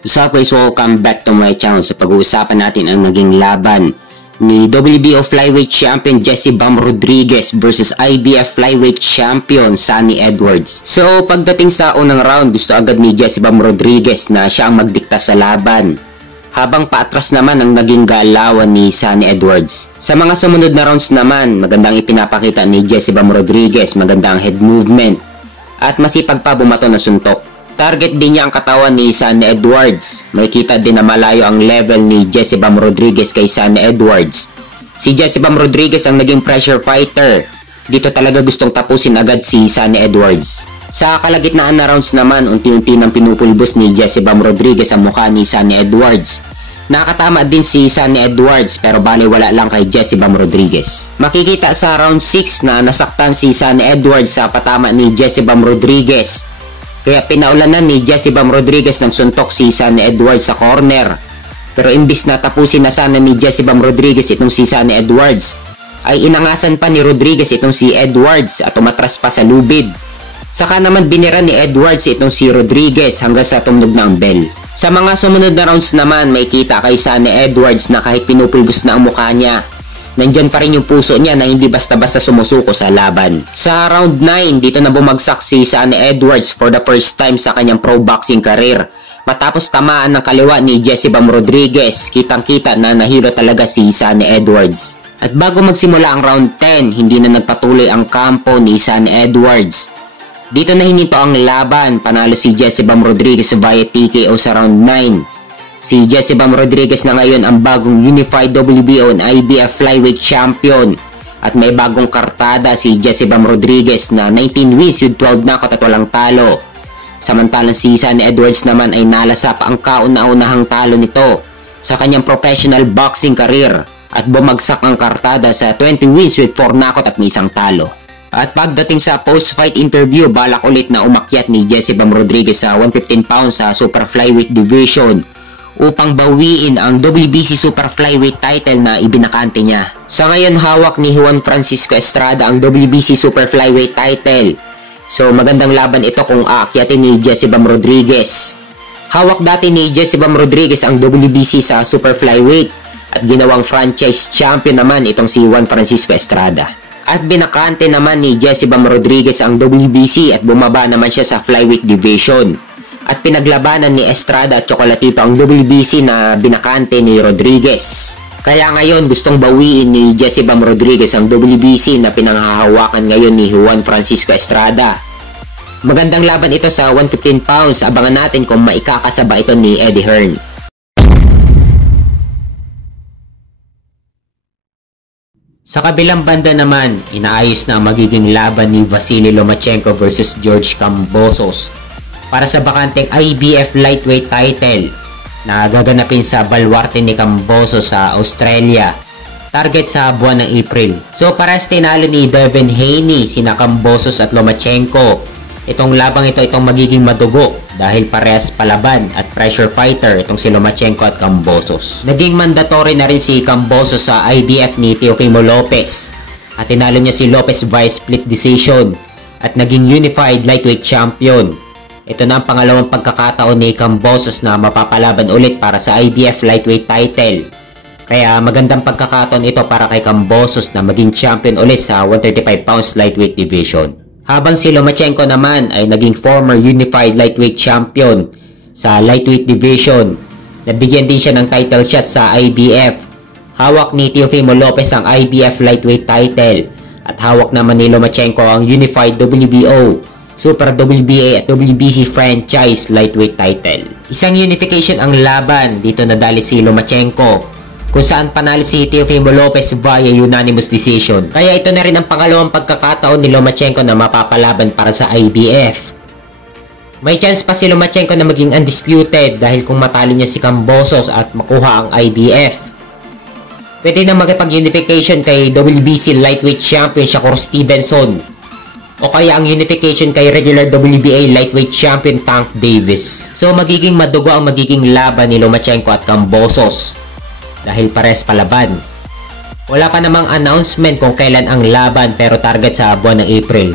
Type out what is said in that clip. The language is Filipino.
What's up guys, welcome back to my channel. So pag-uusapan natin ang naging laban ni WBO Flyweight Champion Jesse Bam Rodriguez versus IBF Flyweight Champion Sunny Edwards. So pagdating sa unang round, gusto agad ni Jesse Bam Rodriguez na siya ang magdikta sa laban, habang paatras naman ang naging galawan ni Sunny Edwards. Sa mga sumunod na rounds naman, magandang ipinapakita ni Jesse Bam Rodriguez, magandang head movement at masipag pa bumato na suntok. Target din niya ang katawan ni Sunny Edwards. Makikita din na malayo ang level ni Jesse Bam Rodriguez kay Sunny Edwards. Si Jesse Bam Rodriguez ang naging pressure fighter. Dito talaga gustong tapusin agad si Sunny Edwards. Sa kalagitnaan na rounds naman, unti-unti nang pinupulbos ni Jesse Bam Rodriguez ang mukha ni Sunny Edwards. Nakatama din si Sunny Edwards pero baliwala lang kay Jesse Bam Rodriguez. Makikita sa round 6 na nasaktan si Sunny Edwards sa patama ni Jesse Bam Rodriguez. Kaya pinaulanan ni Jesse Bam Rodriguez ng suntok si Sunny Edwards sa corner. Pero imbis na tapusin na sana ni Jesse Bam Rodriguez itong si Sunny Edwards, ay inangasan pa ni Rodriguez itong si Edwards at umatras pa sa lubid. Saka naman binira ni Edwards itong si Rodriguez hanggang sa tumunog ng bell. Sa mga sumunod na rounds naman, may kita kay Sunny Edwards na kahit pinupulbos na ang mukha niya, nandyan pa rin yung puso niya na hindi basta-basta sumusuko sa laban. Sa round 9, dito na bumagsak si Sunny Edwards for the first time sa kanyang pro boxing career. Matapos tamaan ng kaliwa ni Jesse Bam Rodriguez, kitang-kita na nahilo talaga si Sunny Edwards. At bago magsimula ang round 10, hindi na nagpatuloy ang kampo ni Sunny Edwards. Dito na hininto ang laban, panalo si Jesse Bam Rodriguez via TKO sa round 9. Si Jesse Bam Rodriguez na ngayon ang bagong Unified WBO and IBF Flyweight Champion. At may bagong kartada si Jesse Bam Rodriguez na 19 wins with 12 knockout at walang talo. Samantalang si Sunny Edwards naman ay nalasa pa ang kauna-unahang talo nito sa kanyang professional boxing career. At bumagsak ang kartada sa 20 wins with 4 knockout at may isang talo. At pagdating sa post-fight interview, balak ulit na umakyat ni Jesse Bam Rodriguez sa 115 pounds sa Super Flyweight Division upang bawiin ang WBC Super Flyweight title na ibinakante niya. Sa ngayon, hawak ni Juan Francisco Estrada ang WBC Super Flyweight title. So magandang laban ito kung aakyatin ni Jesse Bam Rodriguez. Hawak dati ni Jesse Bam Rodriguez ang WBC sa Super Flyweight at ginawang franchise champion naman itong si Juan Francisco Estrada. At binakante naman ni Jesse Bam Rodriguez ang WBC at bumaba naman siya sa Flyweight Division. At pinaglabanan ni Estrada at Chocolatito ang WBC na binakante ni Rodriguez. Kaya ngayon gustong bawiin ni Jesse Bam Rodriguez ang WBC na pinanghahawakan ngayon ni Juan Francisco Estrada. Magandang laban ito sa 115 pounds. Abangan natin kung maikakasaba ito ni Eddie Hearn. Sa kabilang banda naman, inaayos na ang magiging laban ni Vasily Lomachenko versus George Kambosos para sa bakanteng IBF Lightweight title na gaganapin sa Baluarte ni Kambosos sa Australia. Target sa buwan ng April. So parehas tinalo ni Devin Haney sina Kambosos at Lomachenko. Itong labang ito itong magiging madugo dahil parehas palaban at pressure fighter itong si Lomachenko at Kambosos. Naging mandatory na rin si Kambosos sa IBF ni Teofimo Lopez at tinalo niya si Lopez via split decision at naging Unified Lightweight Champion. Ito na ang pangalawang pagkakataon ni Kambosos na mapapalaban ulit para sa IBF Lightweight title. Kaya magandang pagkakataon ito para kay Kambosos na maging champion ulit sa 135 pounds lightweight division. Habang si Lomachenko naman ay naging former Unified Lightweight Champion sa lightweight division. Nabigyan din siya ng title shot sa IBF. Hawak ni Teofimo Lopez ang IBF Lightweight title at hawak naman ni Lomachenko ang Unified WBO, Super WBA at WBC franchise lightweight title. Isang unification ang laban. Dito nadali si Lomachenko kung saan panalo si Teofimo Lopez via unanimous decision. Kaya ito na rin ang pangalawang pagkakataon ni Lomachenko na mapapalaban para sa IBF. May chance pa si Lomachenko na maging undisputed dahil kung matalo niya si Kambosos at makuha ang IBF. Pwede na magpag-unification kay WBC lightweight champion Shakur Stevenson o kaya ang unification kay regular WBA lightweight champion Tank Davis. So magiging madugo ang magiging laban ni Lomachenko at Kambosos dahil pares palaban. Wala pa namang announcement kung kailan ang laban pero target sa buwan ng April.